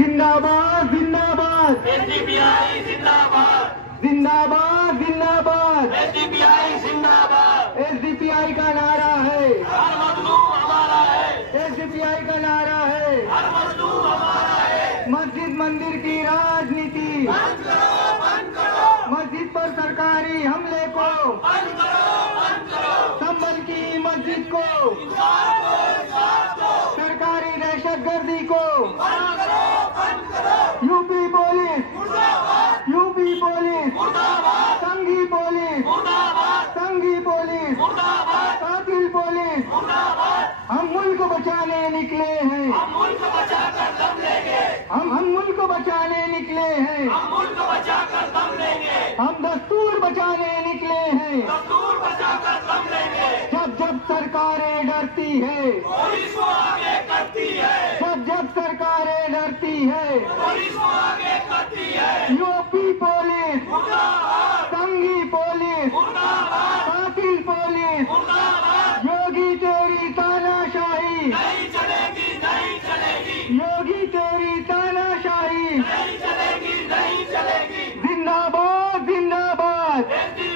जिंदाबाद जिंदाबाद एसडीपीआई जिंदाबाद, जिंदाबाद जिंदाबाद एसडीपीआई जिंदाबाद। एसडीपीआई का नारा है, हर मजलूम हमारा है, एसडीपीआई का नारा है। हर मजलूम हमारा है। मस्जिद मंदिर की राजनीति, बंद करो, बंद करो, मस्जिद पर सरकारी हमले को, बंद करो, बंद करो। संभल की मस्जिद को, इंसाफ दो, इंसाफ दो, सरकारी दहशतगर्दी को। बंद करो, बंद करो। यूपी पुलिस, मुर्दाबाद, यूपी पुलिस, मुर्दाबाद, संघी पुलिस, मुर्दाबाद, संघी पुलिस, मुर्दाबाद, कातिल पुलिस। मुर्दाबाद। हम मुल्क बचाने निकले हैं, हम मुल्क बचाकर दम लेंगे, हम मुल्क बचाने निकले हैं, हम मुल्क बचाकर दम लेंगे, हम दस्तूर बचाने निकले हैं। दस्तूर बचाकर दम लेंगे। जब जब सरकारें डरती है, पुलिस को आगे करती है, जब जब सरकारें डरती है, पुलिस को आगे करती है। यूपी पुलिस, मुर्दाबाद, संघी पुलिस, मुर्दाबाद, कातिल पुलिस। मुर्दाबाद। योगी तेरी तानाशाही, नहीं चलेगी, नहीं चलेगी, योगी तेरी तानाशाही। नहीं चलेगी, नहीं चलेगी। जिंदाबाद जिंदाबाद एसडीपीआई